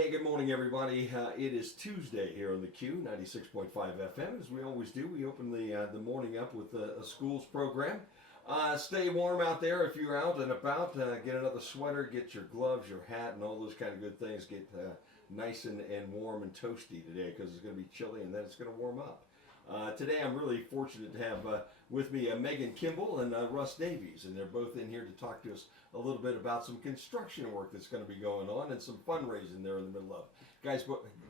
Hey, good morning, everybody. It is Tuesday here on the Q 96.5 FM. As we always do, we open the morning up with a schools program. Stay warm out there if you're out and about. Get another sweater, get your gloves, your hat, and all those kind of good things. Get nice and warm and toasty today because it's going to be chilly and then it's going to warm up. Today I'm really fortunate to have with me Megan Kimbell and Russ Davies, and they're both in here to talk to us a little bit about some construction work that's going to be going on and some fundraising they're in the middle of. Guys,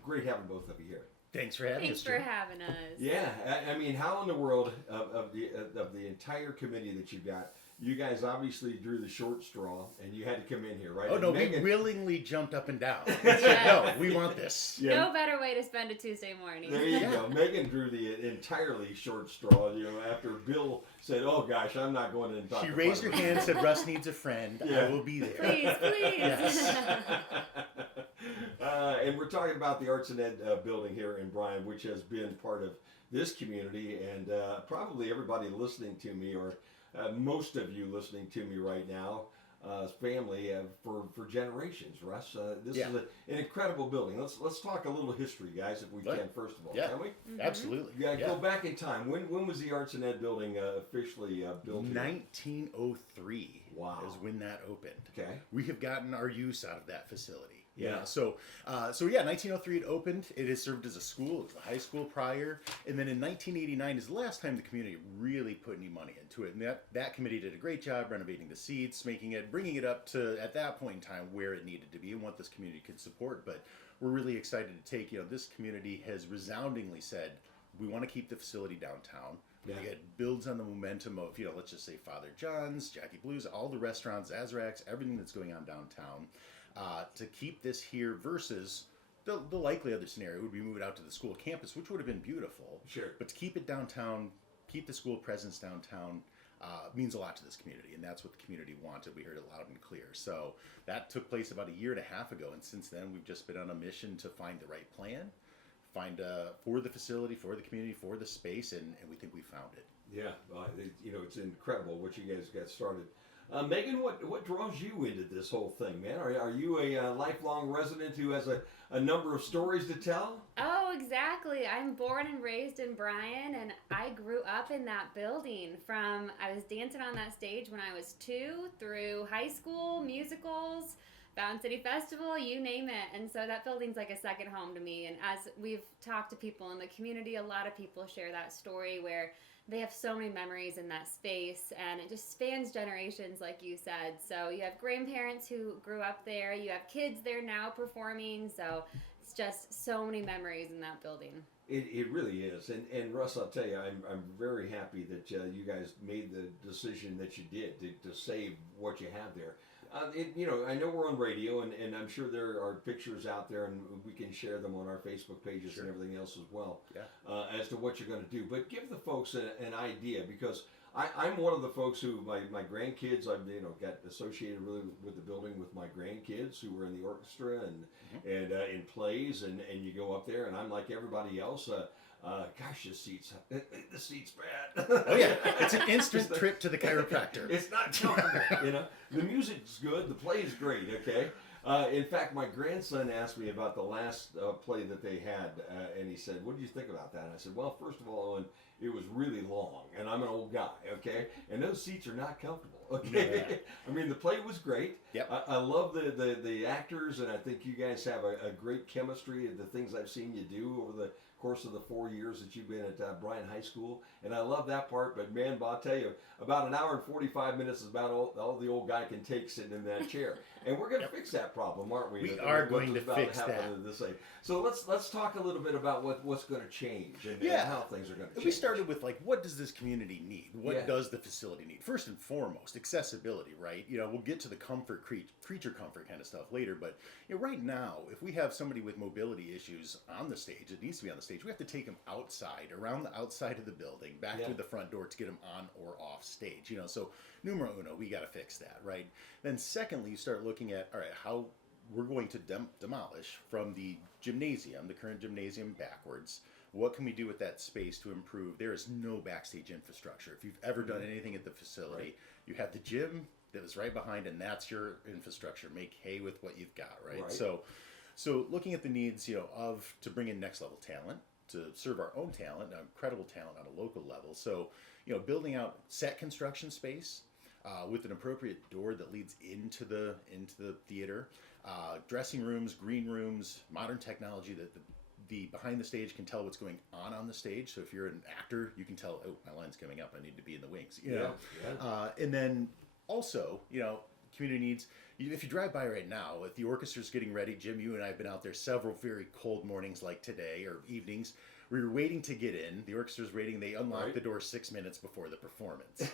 great having both of you here. Thanks for having us. Thanks for having us. Yeah, I mean, how in the world of the entire committee that you've got? You guys obviously drew the short straw, and you had to come in here, right? Oh, no, Megan, we willingly jumped up and down. And said, no, we want this. Yeah. No better way to spend a Tuesday morning. There you go. Megan drew the entirely short straw, after Bill said, oh gosh, I'm not going to talk. She raised her hand and said, Russ needs a friend. Yeah. I will be there. Please, please. Yes. And we're talking about the Arts and Ed building here in Bryan, which has been part of this community, and probably everybody listening to me, or most of you listening to me right now, family for generations. Russ, this is an incredible building. Let's talk a little history, guys, if we can. First of all, can we? Mm-hmm. Absolutely. Yeah, go back in time. When was the Arts and Ed building officially built? 1903 Wow. is when that opened. Okay. We have gotten our use out of that facility. Yeah. So 1903 it opened. It has served as a school. It was a high school prior, and then in 1989 is the last time the community really put any money into it. And that committee did a great job renovating the seats, bringing it up to at that point in time where it needed to be and what this community could support. But we're really excited to take. This community has resoundingly said we want to keep the facility downtown. Yeah. It builds on the momentum of let's just say Father John's, Jackie Blues, all the restaurants, Azracs, everything that's going on downtown. To keep this here versus the likely other scenario would be moving out to the school campus, which would have been beautiful. Sure. But to keep it downtown, keep the school presence downtown, means a lot to this community, and that's what the community wanted. We heard it loud and clear. So that took place about a year and a half ago, and since then we've just been on a mission to find the right plan, for the facility, for the community, for the space, and we think we found it. Yeah, it's incredible what you guys got started. Megan, what draws you into this whole thing, man? Are you a lifelong resident who has a number of stories to tell? Oh, exactly. I'm born and raised in Bryan, and I grew up in that building I was dancing on that stage when I was 2 through high school, musicals, Fountain City Festival, you name it. And so that building's like a second home to me. And as we've talked to people in the community, a lot of people share that story where they have so many memories in that space, and it just spans generations, like you said. So you have grandparents who grew up there, you have kids there now performing, so it's just so many memories in that building. It really is, and Russ, I'll tell you, I'm very happy that you guys made the decision that you did to save what you have there. I know we're on radio, and I'm sure there are pictures out there, and we can share them on our Facebook pages and everything else as well, as to what you're going to do. But give the folks an idea, because I'm one of the folks who, my grandkids, I've got associated really with the building with my grandkids who were in the orchestra and in plays, and you go up there, and I'm like everybody else. Gosh, the seat's bad. Oh yeah, it's an instant trip to the chiropractor. It's not comfortable, The music's good, the play is great, okay? In fact, my grandson asked me about the last play that they had, and he said, what did you think about that? And I said, well, first of all, Owen, it was really long, and I'm an old guy, okay? And those seats are not comfortable, okay? No. I mean, the play was great. Yep. I love the actors, and I think you guys have a great chemistry, the things I've seen you do over the course of the 4 years that you've been at Bryan High School, and I love that part. But man, I'll tell you, about an hour and 45 minutes is about all the old guy can take sitting in that chair, and we're going to fix that problem, aren't we? We are going to fix that. So let's talk a little bit about what's going to change and how things are going to change. We started with what does this community need? What does the facility need? First and foremost, accessibility, right? We'll get to the comfort, creature comfort kind of stuff later, but right now, if we have somebody with mobility issues on the stage, it needs to be on the stage. We have to take them outside, around the outside of the building, back through the front door to get them on or off stage. So numero uno, we got to fix that, right? Then secondly, you start looking at, all right, how we're going to demolish from the gymnasium, the current gymnasium backwards. What can we do with that space to improve? There is no backstage infrastructure. If you've ever done anything at the facility, you have the gym that was right behind, and that's your infrastructure. Make hay with what you've got, right? So looking at the needs, to bring in next level talent, to serve our own talent, incredible talent on a local level. So, building out set construction space with an appropriate door that leads into the theater, dressing rooms, green rooms, modern technology that the behind the stage can tell what's going on the stage. So if you're an actor, you can tell, oh, my line's coming up, I need to be in the wings. And then also, community needs. If you drive by right now, if the orchestra's getting ready, Jim, you and I have been out there several very cold mornings like today, or evenings. We were waiting to get in. The orchestra's waiting. They unlock the door 6 minutes before the performance.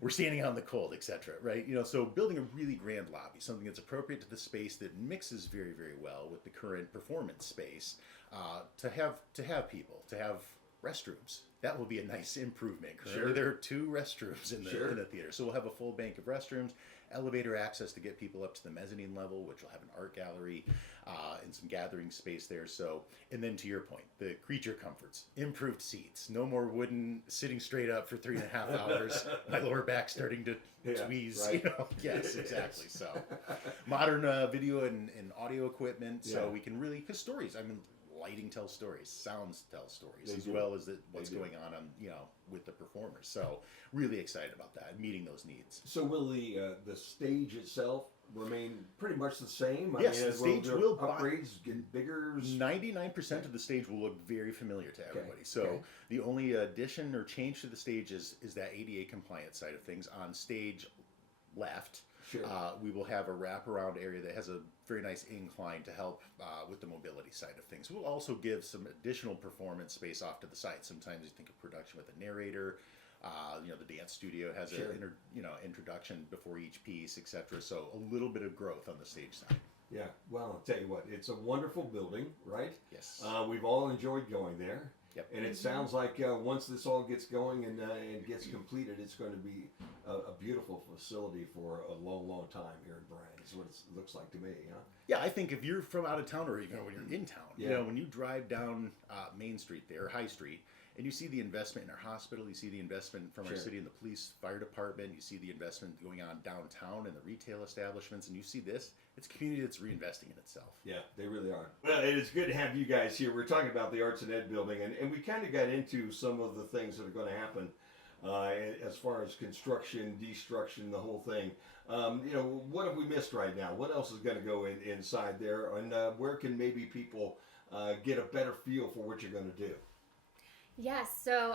We're standing out in the cold, etc. Right? So building a really grand lobby, something that's appropriate to the space that mixes very, very well with the current performance space. To have people, to have restrooms. That will be a nice improvement. Currently, there are 2 restrooms in the theater, so we'll have a full bank of restrooms, elevator access to get people up to the mezzanine level, which will have an art gallery and some gathering space there. So, and then to your point, the creature comforts, improved seats, no more wooden sitting straight up for 3.5 hours. My lower back starting to tweeze. Right. Yes, exactly. So, modern video and audio equipment, so we can really, because stories. Lighting tells stories, sounds tell stories, well as what's going on with the performers. So really excited about that, meeting those needs. So will the stage itself remain pretty much the same? Yes, the stage will upgrades, get bigger. 99% of the stage will look very familiar to everybody. So the only addition or change to the stage is that ADA compliant side of things. On stage left, we will have a wraparound area that has a very nice incline to help with the mobility side of things. We'll also give some additional performance space off to the side. Sometimes you think of production with a narrator. The dance studio has an introduction before each piece, etc. So a little bit of growth on the stage side. Yeah, well, I'll tell you what, it's a wonderful building, right? Yes. We've all enjoyed going there. Yep. And it sounds like once this all gets going and gets completed, it's going to be a beautiful facility for a long, long time here in Bryan. That's what it looks like to me, huh? Yeah, I think if you're from out of town or even when you're in town, when you drive down Main Street there, High Street, and you see the investment in our hospital, you see the investment from our city and the police, fire department, you see the investment going on downtown in the retail establishments, and you see this, it's a community that's reinvesting in itself. Yeah, they really are. Well, it is good to have you guys here. We're talking about the Arts and Ed building, and we kind of got into some of the things that are going to happen as far as construction, destruction, the whole thing. What have we missed right now? What else is going to go inside there, and where can maybe people get a better feel for what you're going to do? Yes, so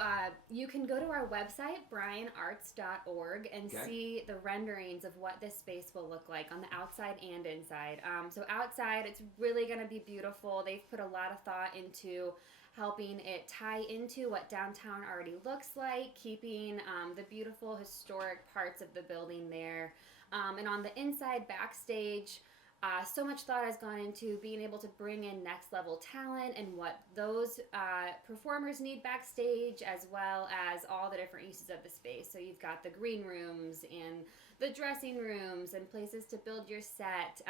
you can go to our website, bryanarts.org, and see the renderings of what this space will look like on the outside and inside. So outside, it's really going to be beautiful. They've put a lot of thought into helping it tie into what downtown already looks like, keeping the beautiful historic parts of the building there. And on the inside, backstage, so much thought has gone into being able to bring in next level talent and what those performers need backstage, as well as all the different uses of the space. So you've got the green rooms and the dressing rooms and places to build your set.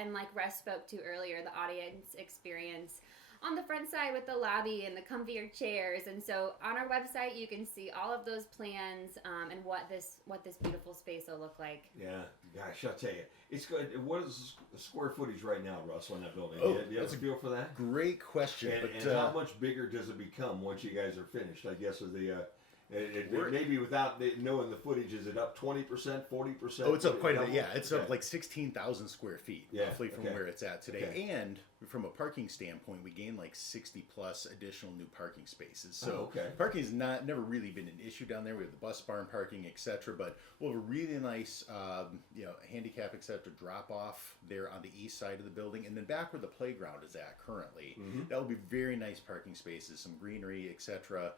And like Russ spoke to earlier, the audience experience on the front side with the lobby and the comfier chairs. And so on our website, you can see all of those plans and what this beautiful space will look like. Yeah, gosh, I'll tell you, it's good. What is the square footage right now, Russ, on that building? Oh, do you have a feel for that? Great question. And how much bigger does it become once you guys are finished? I guess with the maybe without knowing the footage, is it up 20%, 40%? Oh, it's up quite a bit. Yeah, it's up like 16,000 square feet roughly from where it's at today. Okay. And from a parking standpoint, we gained like 60 plus additional new parking spaces. So parking has never really been an issue down there. We have the bus barn parking, etc. But we'll have a really nice, handicap, etc. drop off there on the east side of the building, and then back where the playground is at currently, that will be very nice parking spaces, some greenery, etc.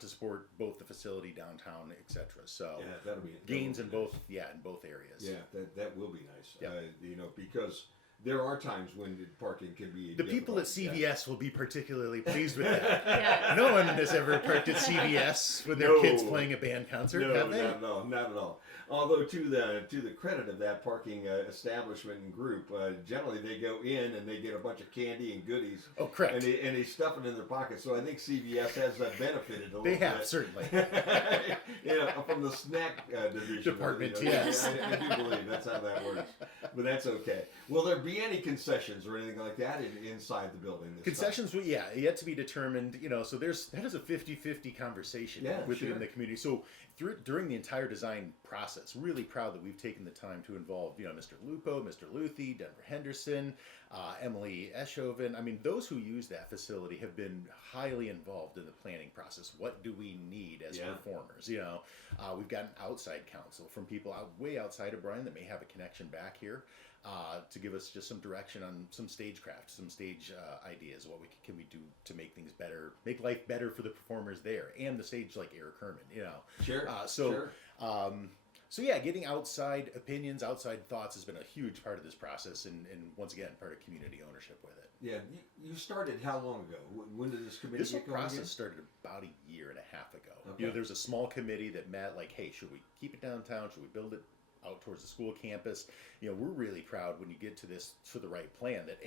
To support both the facility downtown, etc. So that'll be gains in both areas. Yeah, that will be nice. Yeah. Because there are times when the parking can be the people at CVS will be particularly pleased with that. Yes. No one has ever parked at CVS with their kids playing a band concert, have they? Not at all. Although to the credit of that parking establishment and group, generally they go in and they get a bunch of candy and goodies. Oh, correct. And they stuff it in their pockets. So I think CVS has benefited a little bit. They have, certainly. From the snack division. Department, yes. I do believe that's how that works. But that's okay. Will there be be any concessions or anything like that inside the building? Concessions, yet to be determined. So that is a 50-50 conversation within the community. So during the entire design process, really proud that we've taken the time to involve, Mr. Lupo, Mr. Luthi, Denver Henderson, Emily Eschoven. I mean, those who use that facility have been highly involved in the planning process. What do we need as performers? We've got an outside counsel from people way outside of Bryan that may have a connection back here to give us just some direction on some stagecraft, some stage ideas. What can we do to make things better, make life better for the performers there, and the stage like Eric Herman. Sure. So yeah, getting outside opinions, outside thoughts has been a huge part of this process, and once again, part of community ownership with it. Yeah, you started how long ago? When did this committee This get going process again? started about a year and a half ago. Okay. There was a small committee that met, like, hey, should we keep it downtown? Should we build it out towards the school campus? We're really proud when you get to the right plan that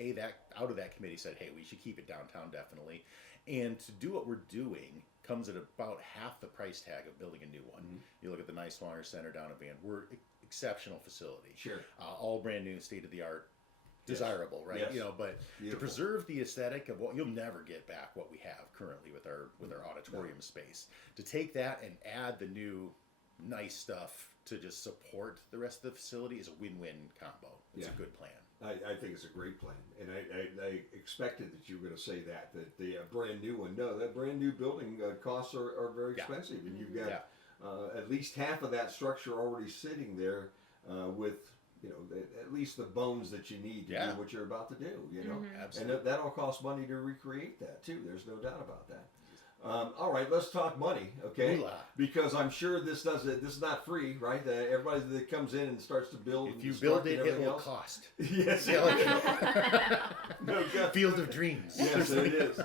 out of that committee said, hey, we should keep it downtown definitely. And to do what we're doing comes at about half the price tag of building a new one. Mm-hmm. You look at the Nice Water Center down in Van. We're exceptional facility. Sure. All brand new, state of the art, desirable, right? Yes. But beautiful. To preserve the aesthetic of what you'll never get back what we have currently with our auditorium space. To take that and add the new nice stuff to just support the rest of the facility is a win-win combo. It's a good plan. I think it's a great plan, and I expected that you were going to say that the brand new one. No, that brand new building costs are very expensive, and you've got at least half of that structure already sitting there with at least the bones that you need to do what you're about to do. Absolutely. And that all costs money to recreate that too. There's no doubt about that. All right, let's talk money, okay? Moolah. Because I'm sure this is not free, right? Everybody that comes in and starts to build, if you build it, it will cost. Yes. No doubt. Field of dreams. Yes, it is.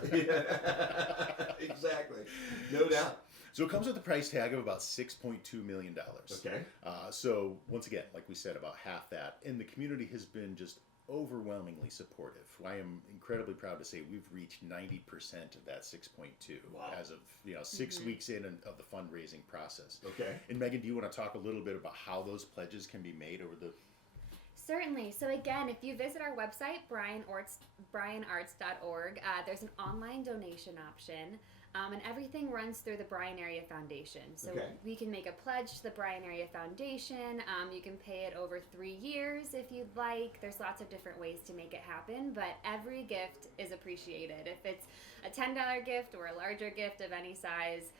Exactly. No doubt. So it comes with a price tag of about $6.2 million. Okay. So once again, like we said, about half that, and the community has been just overwhelmingly supportive. I am incredibly proud to say we've reached 90% of that 6.2 as of 6 weeks in of the fundraising process. Okay. And Megan, do you want to talk a little bit about how those pledges can be made over the? Certainly. So again, if you visit our website, bryanarts.org, there's an online donation option. And everything runs through the Bryan Area Foundation. So we can make a pledge to the Bryan Area Foundation. You can pay it over 3 years if you'd like. There's lots of different ways to make it happen, but every gift is appreciated. If it's a $10 gift or a larger gift of any size,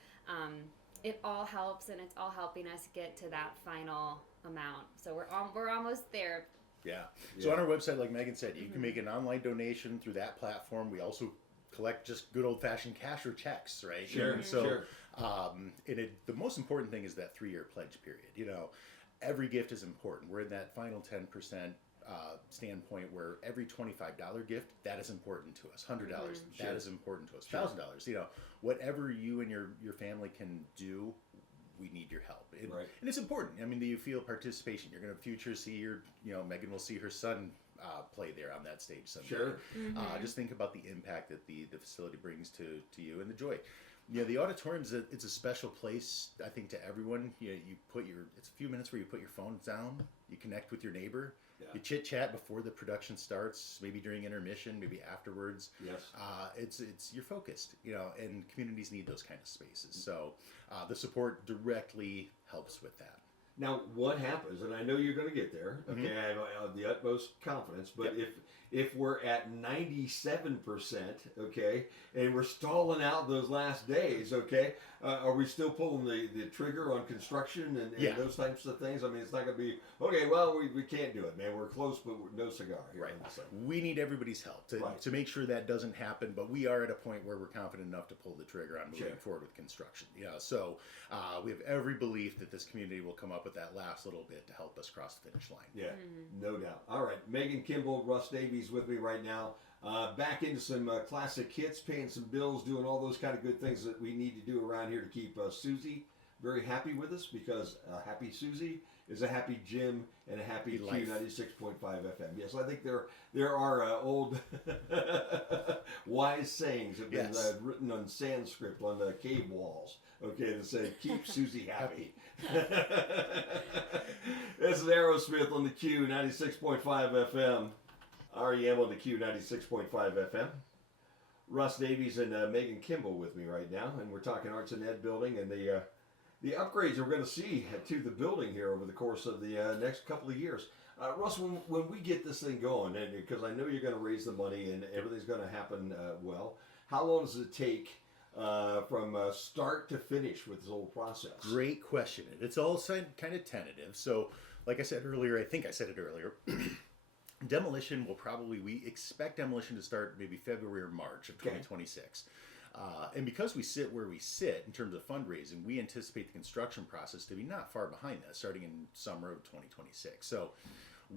it all helps, and it's all helping us get to that final amount. So we're almost there. Yeah. So on our website, like Megan said, you can make an online donation through that platform. We also collect just good old-fashioned cash or checks, right? Sure. The most important thing is that 3-year pledge period. Every gift is important. We're in that final 10% standpoint where every $25 gift, that is important to us. $100, that is important to us. $1,000, whatever you and your family can do, we need your help. And it's important. I mean, that you feel participation. You're going to see Megan will see her son play there on that stage someday. Sure. Just think about the impact that the facility brings to you and the joy. The auditorium it's a special place, I think, to everyone. It's a few minutes where you put your phones down, you connect with your neighbor, you chit chat before the production starts, maybe during intermission, maybe afterwards. Yes. You're focused, and communities need those kind of spaces. So the support directly helps with that. Now, what happens, and I know you're going to get there, okay, I have the utmost confidence, but if we're at 97%, okay, and we're stalling out those last days, okay, are we still pulling the trigger on construction and those types of things? I mean, it's not going to be, okay, well, we can't do it, man. We're close, but no cigar here. Right. We need everybody's help to make sure that doesn't happen, but we are at a point where we're confident enough to pull the trigger on moving forward with construction. So we have every belief that this community will come up with that last little bit to help us cross the finish line. Yeah, no doubt. All right, Megan Kimbell, Russ Davies with me right now. Back into some classic hits, paying some bills, doing all those kind of good things that we need to do around here to keep Susie very happy with us, because happy Susie is a happy Jim and a happy Q 96.5 FM. Yes, I think there are old wise sayings have been written on Sanskrit on the cave walls. Okay, that say keep Susie happy. This is Aerosmith on the Q 96.5 FM. REM on the Q 96.5 FM. Russ Davies and Megan Kimbell with me right now, and we're talking Arts and Ed building and the upgrades we're going to see to the building here over the course of the next couple of years. Russ, when we get this thing going, and because I know you're going to raise the money and everything's going to happen well, how long does it take from start to finish with this whole process? Great question. It's all kind of tentative. So, like I said earlier, I think I said it earlier, demolition we expect demolition to start maybe February or March of 2026. And because we sit where we sit in terms of fundraising, we anticipate the construction process to be not far behind that, starting in summer of 2026. So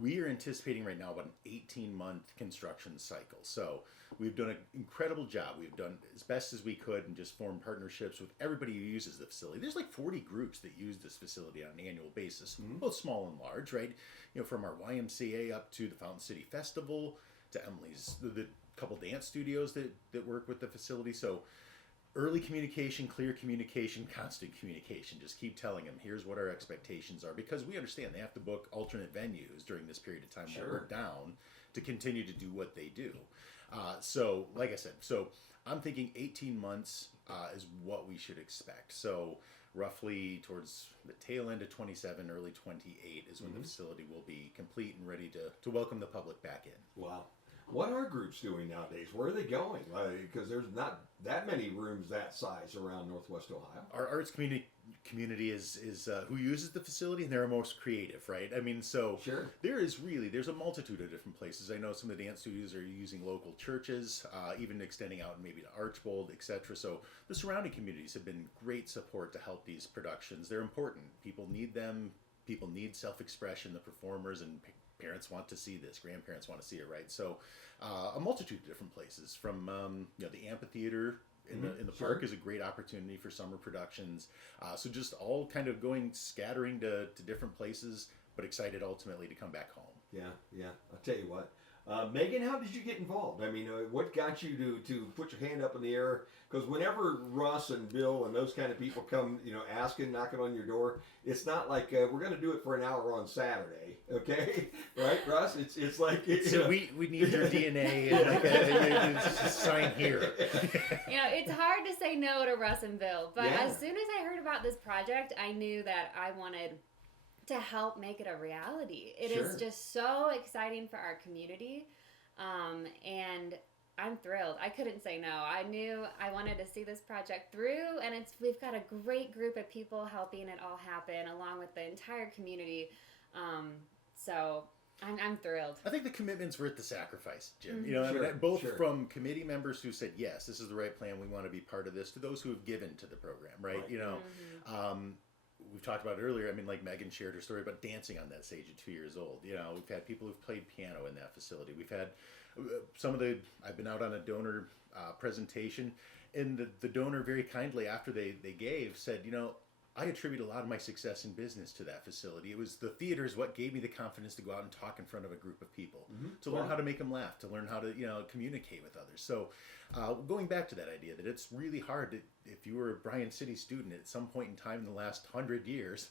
we are anticipating right now about an 18-month construction cycle. So we've done an incredible job. We've done as best as we could and just formed partnerships with everybody who uses the facility. There's like 40 groups that use this facility on an annual basis, both small and large, right? You know, from our YMCA up to the Fountain City Festival, to Emily's, the couple dance studios that work with the facility. So early communication, clear communication, constant communication. Just keep telling them, here's what our expectations are, because we understand they have to book alternate venues during this period of time while we're down to continue to do what they do. So, like I said, so I'm thinking 18 months is what we should expect. So roughly towards the tail end of 27, early 28 is when the facility will be complete and ready to welcome the public back in. Wow. What are groups doing nowadays? Where are they going? Because there's not that many rooms that size around Northwest Ohio. Our arts community is who uses the facility, and they're most creative, right? I mean, so there's a multitude of different places. I know some of the dance studios are using local churches, even extending out maybe to Archbold, etc. So the surrounding communities have been great support to help these productions. They're important. People need them. People need self-expression. The performers and parents want to see this. Grandparents want to see it, right? So a multitude of different places, from the amphitheater in the park is a great opportunity for summer productions. So just all kind of scattering to different places, but excited ultimately to come back home. Yeah. I'll tell you what. Megan, how did you get involved? I mean, what got you to put your hand up in the air? Because whenever Russ and Bill and those kind of people come, asking, knocking on your door, it's not like we're going to do it for an hour on Saturday, okay? Right, Russ? It's like so we need your DNA and sign here. It's hard to say no to Russ and Bill, but as soon as I heard about this project, I knew that I wanted to help make it a reality. It is just so exciting for our community, and I'm thrilled. I couldn't say no. I knew I wanted to see this project through, and we've got a great group of people helping it all happen, along with the entire community. So I'm thrilled. I think the commitment's worth the sacrifice, Jim. Both from committee members who said, yes, this is the right plan, we want to be part of this, to those who have given to the program, right? We've talked about it earlier. I mean, like Megan shared her story about dancing on that stage at 2 years old. We've had people who've played piano in that facility. We've had I've been out on a donor presentation, and the donor very kindly, after they gave, said, I attribute a lot of my success in business to that facility. It was the theater is what gave me the confidence to go out and talk in front of a group of people, to learn how to make them laugh, to learn how to communicate with others. So going back to that idea that it's really hard if you were a Bryan City student at some point in time in the last 100 years,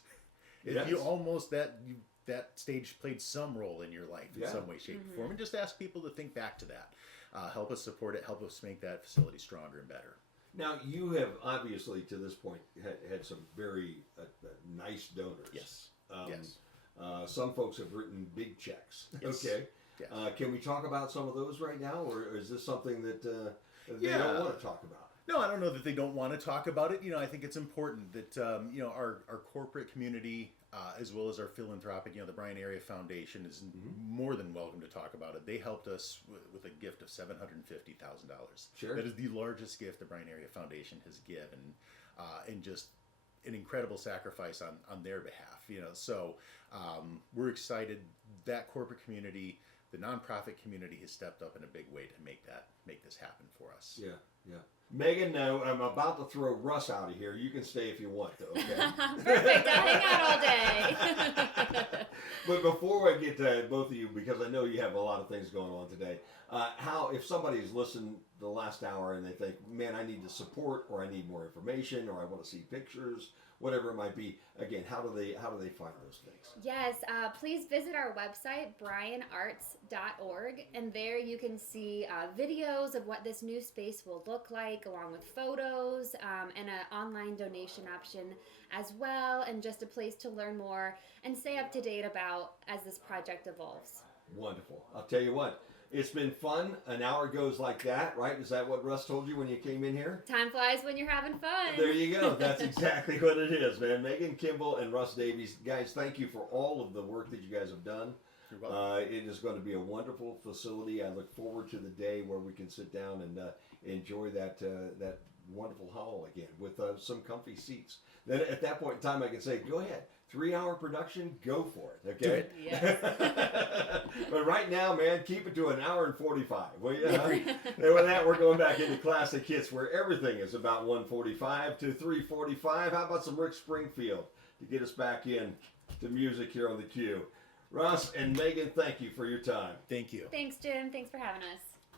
if you almost that stage played some role in your life in some way, shape, or form, and just ask people to think back to that. Help us support it. Help us make that facility stronger and better. Now, you have obviously, to this point, had some very nice donors. Yes. Some folks have written big checks. Yes. Okay. Yes. Can we talk about some of those right now, or is this something that they don't want to talk about? No, I don't know that they don't want to talk about it. I think it's important that our corporate community, as well as our philanthropic, the Bryan Area Foundation is more than welcome to talk about it. They helped us with a gift of $750,000. Sure. That is the largest gift the Bryan Area Foundation has given, and just an incredible sacrifice on their behalf. So we're excited that corporate community, the nonprofit community, has stepped up in a big way to make this happen for us. Yeah. Megan, I'm about to throw Russ out of here. You can stay if you want, though, okay? Perfect. I'll hang out all day. But before I get to both of you, because I know you have a lot of things going on today, if somebody's listened the last hour and they think, man, I need to support, or I need more information, or I want to see pictures, whatever it might be. Again, how do they find those things? Yes, please visit our website, bryanarts.org, and there you can see videos of what this new space will look like, along with photos and an online donation option as well, and just a place to learn more and stay up to date about as this project evolves. Wonderful. I'll tell you what, it's been fun. An hour goes like that, right? Is that what Russ told you when you came in here? Time flies when you're having fun. There you go. That's exactly what it is, man. Megan Kimbell and Russ Davies. Guys, thank you for all of the work that you guys have done. You're welcome. It is going to be a wonderful facility. I look forward to the day where we can sit down and enjoy that wonderful hall again with some comfy seats. Then at that point in time, I can say, go ahead. 3-hour production, go for it. Okay. Yes. But right now, man, keep it to an hour and 45. Will you? Huh? And with that, we're going back into classic hits where everything is about 145 to 345. How about some Rick Springfield to get us back in to music here on the Q? Russ and Megan, thank you for your time. Thank you. Thanks, Jim. Thanks for having us.